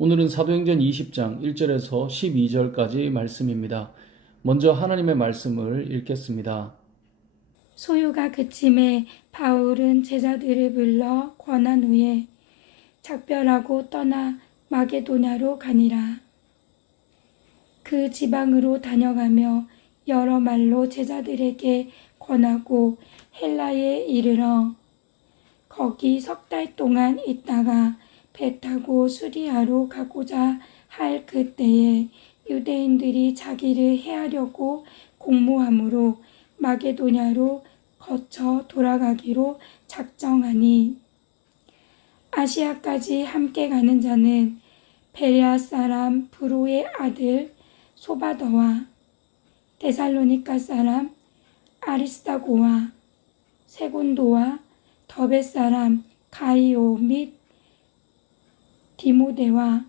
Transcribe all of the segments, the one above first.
오늘은 사도행전 20장 1절에서 12절까지 말씀입니다. 먼저 하나님의 말씀을 읽겠습니다. 소요가 그침에 바울은 제자들을 불러 권한 후에 작별하고 떠나 마게도냐로 가니라. 그 지방으로 다녀가며 여러 말로 제자들에게 권하고 헬라에 이르러 거기 석 달 동안 있다가 배 타고 수리아로 가고자 할 그때에 유대인들이 자기를 해하려고 공모함으로 마게도냐로 거쳐 돌아가기로 작정하니 아시아까지 함께 가는 자는 베레아 사람 브로의 아들 소바더와 데살로니가 사람 아리스다고와 세곤도와 더베 사람 가이오 및 디모데와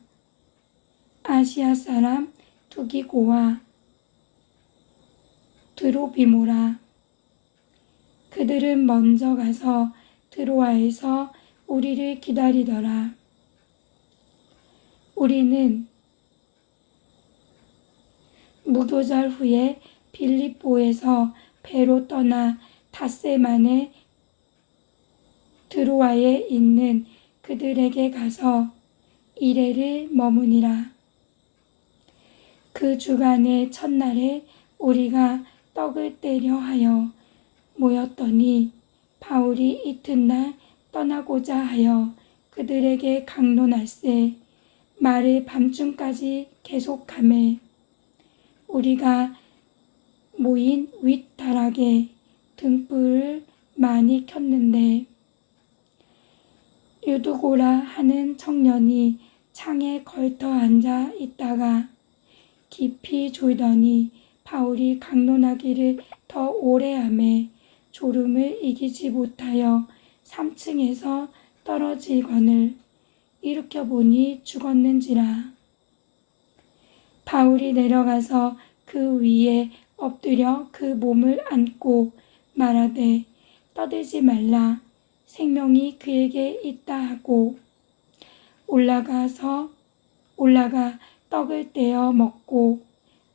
아시아 사람 두기고와 드로비모라. 그들은 먼저 가서 드로아에서 우리를 기다리더라. 우리는 무교절 후에 빌립보에서 배로 떠나 닷새만에 드로아에 있는 그들에게 가서 이레를 머무니라. 그 주간의 첫날에 우리가 떡을 떼려 하여 모였더니 바울이 이튿날 떠나고자 하여 그들에게 강론할세 말을 밤중까지 계속하매 우리가 모인 윗다락에 등불을 많이 켰는데 유두고라 하는 청년이 창에 걸터 앉아 있다가 깊이 졸더니 바울이 강론하기를 더 오래 하매 졸음을 이기지 못하여 3층에서 떨어지거늘 일으켜 보니 죽었는지라. 바울이 내려가서 그 위에 엎드려 그 몸을 안고 말하되 떠들지 말라 생명이 그에게 있다 하고 올라가 떡을 떼어 먹고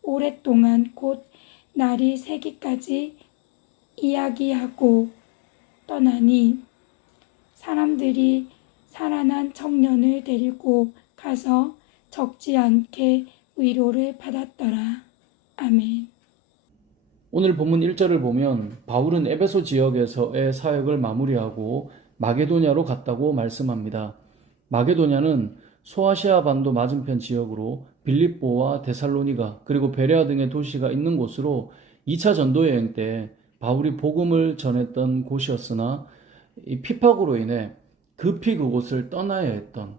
오랫동안 곧 날이 새기까지 이야기하고 떠나니 사람들이 살아난 청년을 데리고 가서 적지 않게 위로를 받았더라. 아멘. 오늘 본문 1절을 보면 바울은 에베소 지역에서의 사역을 마무리하고 마게도냐로 갔다고 말씀합니다. 마게도냐는 소아시아 반도 맞은편 지역으로 빌립보와 데살로니가 그리고 베레아 등의 도시가 있는 곳으로 2차 전도 여행 때 바울이 복음을 전했던 곳이었으나 이 핍박으로 인해 급히 그곳을 떠나야 했던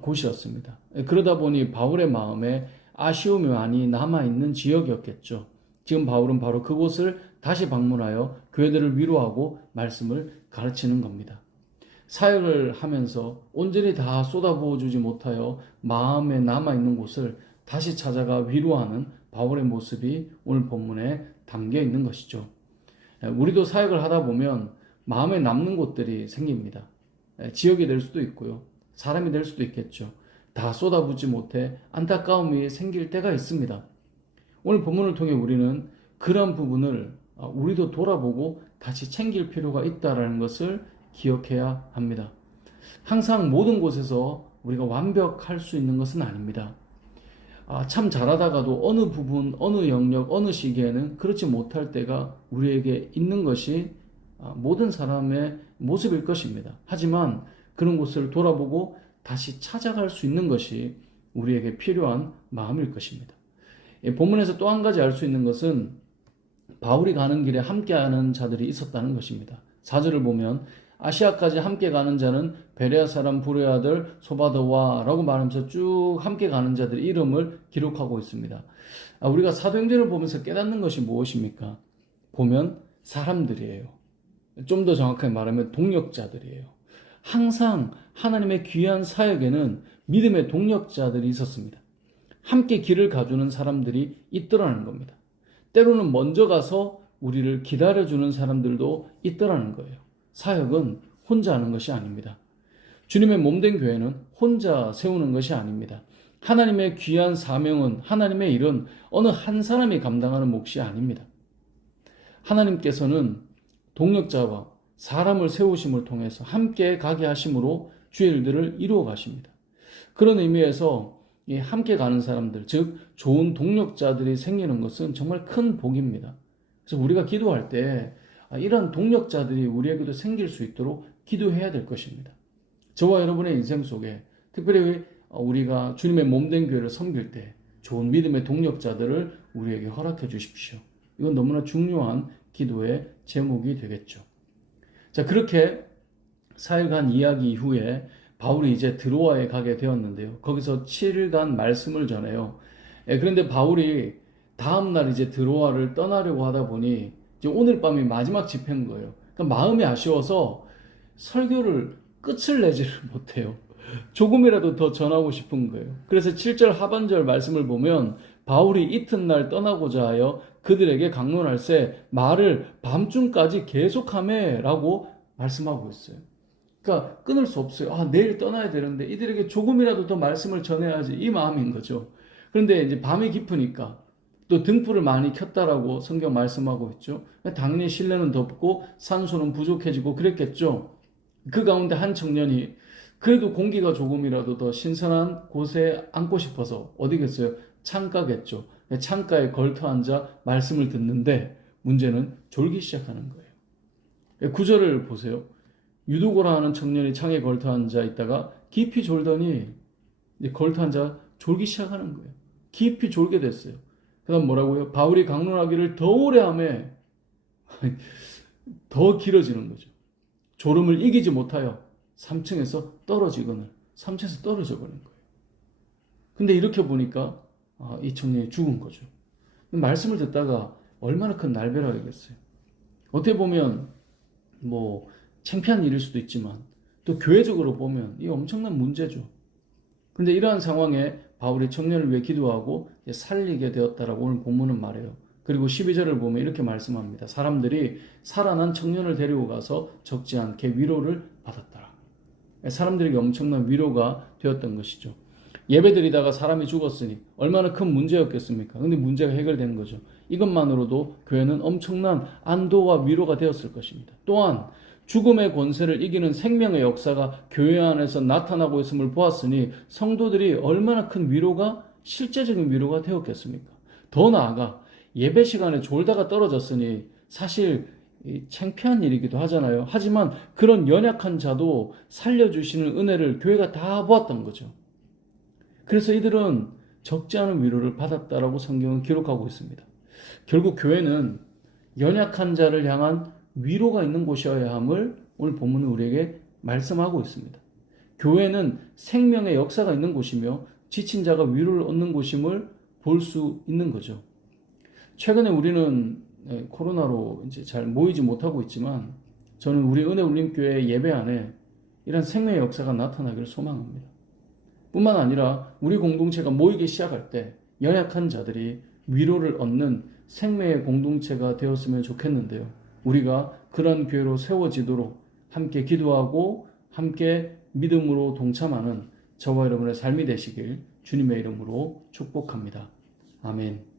곳이었습니다. 그러다 보니 바울의 마음에 아쉬움이 많이 남아있는 지역이었겠죠. 지금 바울은 바로 그곳을 다시 방문하여 교회들을 위로하고 말씀을 가르치는 겁니다. 사역을 하면서 온전히 다 쏟아부어주지 못하여 마음에 남아있는 곳을 다시 찾아가 위로하는 바울의 모습이 오늘 본문에 담겨 있는 것이죠. 우리도 사역을 하다 보면 마음에 남는 곳들이 생깁니다. 지역이 될 수도 있고요. 사람이 될 수도 있겠죠. 다 쏟아붓지 못해 안타까움이 생길 때가 있습니다. 오늘 본문을 통해 우리는 그런 부분을 우리도 돌아보고 다시 챙길 필요가 있다는 것을 기억해야 합니다. 항상 모든 곳에서 우리가 완벽할 수 있는 것은 아닙니다. 참 잘하다가도 어느 부분, 어느 영역, 어느 시기에는 그렇지 못할 때가 우리에게 있는 것이 모든 사람의 모습일 것입니다. 하지만 그런 곳을 돌아보고 다시 찾아갈 수 있는 것이 우리에게 필요한 마음일 것입니다. 본문에서 또 한 가지 알 수 있는 것은 바울이 가는 길에 함께하는 자들이 있었다는 것입니다. 4절을 보면 아시아까지 함께 가는 자는 베레아 사람 브로의 아들 소바더와 라고 말하면서 쭉 함께 가는 자들의 이름을 기록하고 있습니다. 우리가 사도행전을 보면서 깨닫는 것이 무엇입니까? 보면 사람들이에요. 좀 더 정확하게 말하면 동력자들이에요. 항상 하나님의 귀한 사역에는 믿음의 동력자들이 있었습니다. 함께 길을 가주는 사람들이 있더라는 겁니다. 때로는 먼저 가서 우리를 기다려주는 사람들도 있더라는 거예요. 사역은 혼자 하는 것이 아닙니다. 주님의 몸된 교회는 혼자 세우는 것이 아닙니다. 하나님의 귀한 사명은, 하나님의 일은 어느 한 사람이 감당하는 몫이 아닙니다. 하나님께서는 동력자와 사람을 세우심을 통해서 함께 가게 하심으로 주의 일들을 이루어 가십니다. 그런 의미에서 이 함께 가는 사람들, 즉 좋은 동력자들이 생기는 것은 정말 큰 복입니다. 그래서 우리가 기도할 때 이런 동력자들이 우리에게도 생길 수 있도록 기도해야 될 것입니다. 저와 여러분의 인생 속에 특별히 우리가 주님의 몸된 교회를 섬길 때 좋은 믿음의 동력자들을 우리에게 허락해 주십시오. 이건 너무나 중요한 기도의 제목이 되겠죠. 자, 그렇게 4일간 이야기 이후에 바울이 이제 드로아에 가게 되었는데요. 거기서 7일간 말씀을 전해요. 그런데 바울이 다음날 이제 드로아를 떠나려고 하다 보니 이제 오늘 밤이 마지막 집회인 거예요. 그러니까 마음이 아쉬워서 설교를 끝을 내지를 못해요. 조금이라도 더 전하고 싶은 거예요. 그래서 7절 하반절 말씀을 보면 바울이 이튿날 떠나고자 하여 그들에게 강론할세 말을 밤중까지 계속하매 라고 말씀하고 있어요. 그러니까 끊을 수 없어요. 내일 떠나야 되는데 이들에게 조금이라도 더 말씀을 전해야지, 이 마음인 거죠. 그런데 이제 밤이 깊으니까 또 등불을 많이 켰다라고 성경 말씀하고 있죠. 당연히 실내는 덥고 산소는 부족해지고 그랬겠죠. 그 가운데 한 청년이 그래도 공기가 조금이라도 더 신선한 곳에 앉고 싶어서 어디겠어요? 창가겠죠. 창가에 걸터 앉아 말씀을 듣는데 문제는 졸기 시작하는 거예요. 구절을 보세요. 유두고라 하는 청년이 창에 걸터 앉아 있다가 깊이 졸더니 이제 걸터 앉아 졸기 시작하는 거예요. 깊이 졸게 됐어요. 그 다음 뭐라고요? 바울이 강론하기를 더 오래 하며 더 길어지는 거죠. 졸음을 이기지 못하여 3층에서 떨어지거늘 3층에서 떨어져 버린 거예요. 근데 이렇게 보니까 이 청년이 죽은 거죠. 말씀을 듣다가 얼마나 큰 날벼락이겠어요. 어떻게 보면 뭐 창피한 일일 수도 있지만 또 교회적으로 보면 이 엄청난 문제죠. 근데 이러한 상황에 바울이 청년을 위해 기도하고 살리게 되었다라고 오늘 본문은 말해요. 그리고 12절을 보면 이렇게 말씀합니다. 사람들이 살아난 청년을 데리고 가서 적지 않게 위로를 받았더라. 사람들에게 엄청난 위로가 되었던 것이죠. 예배드리다가 사람이 죽었으니 얼마나 큰 문제였겠습니까? 근데 문제가 해결된 거죠. 이것만으로도 교회는 엄청난 안도와 위로가 되었을 것입니다. 또한 죽음의 권세를 이기는 생명의 역사가 교회 안에서 나타나고 있음을 보았으니 성도들이 얼마나 큰 위로가, 실제적인 위로가 되었겠습니까? 더 나아가 예배 시간에 졸다가 떨어졌으니 사실 창피한 일이기도 하잖아요. 하지만 그런 연약한 자도 살려주시는 은혜를 교회가 다 보았던 거죠. 그래서 이들은 적지 않은 위로를 받았다라고 성경은 기록하고 있습니다. 결국 교회는 연약한 자를 향한 위로가 있는 곳이어야 함을 오늘 본문은 우리에게 말씀하고 있습니다. 교회는 생명의 역사가 있는 곳이며 지친 자가 위로를 얻는 곳임을 볼 수 있는 거죠. 최근에 우리는 코로나로 이제 잘 모이지 못하고 있지만 저는 우리 은혜울림교회 예배 안에 이런 생명의 역사가 나타나기를 소망합니다. 뿐만 아니라 우리 공동체가 모이기 시작할 때 연약한 자들이 위로를 얻는 생명의 공동체가 되었으면 좋겠는데요. 우리가 그런 교회로 세워지도록 함께 기도하고 함께 믿음으로 동참하는 저와 여러분의 삶이 되시길 주님의 이름으로 축복합니다. 아멘.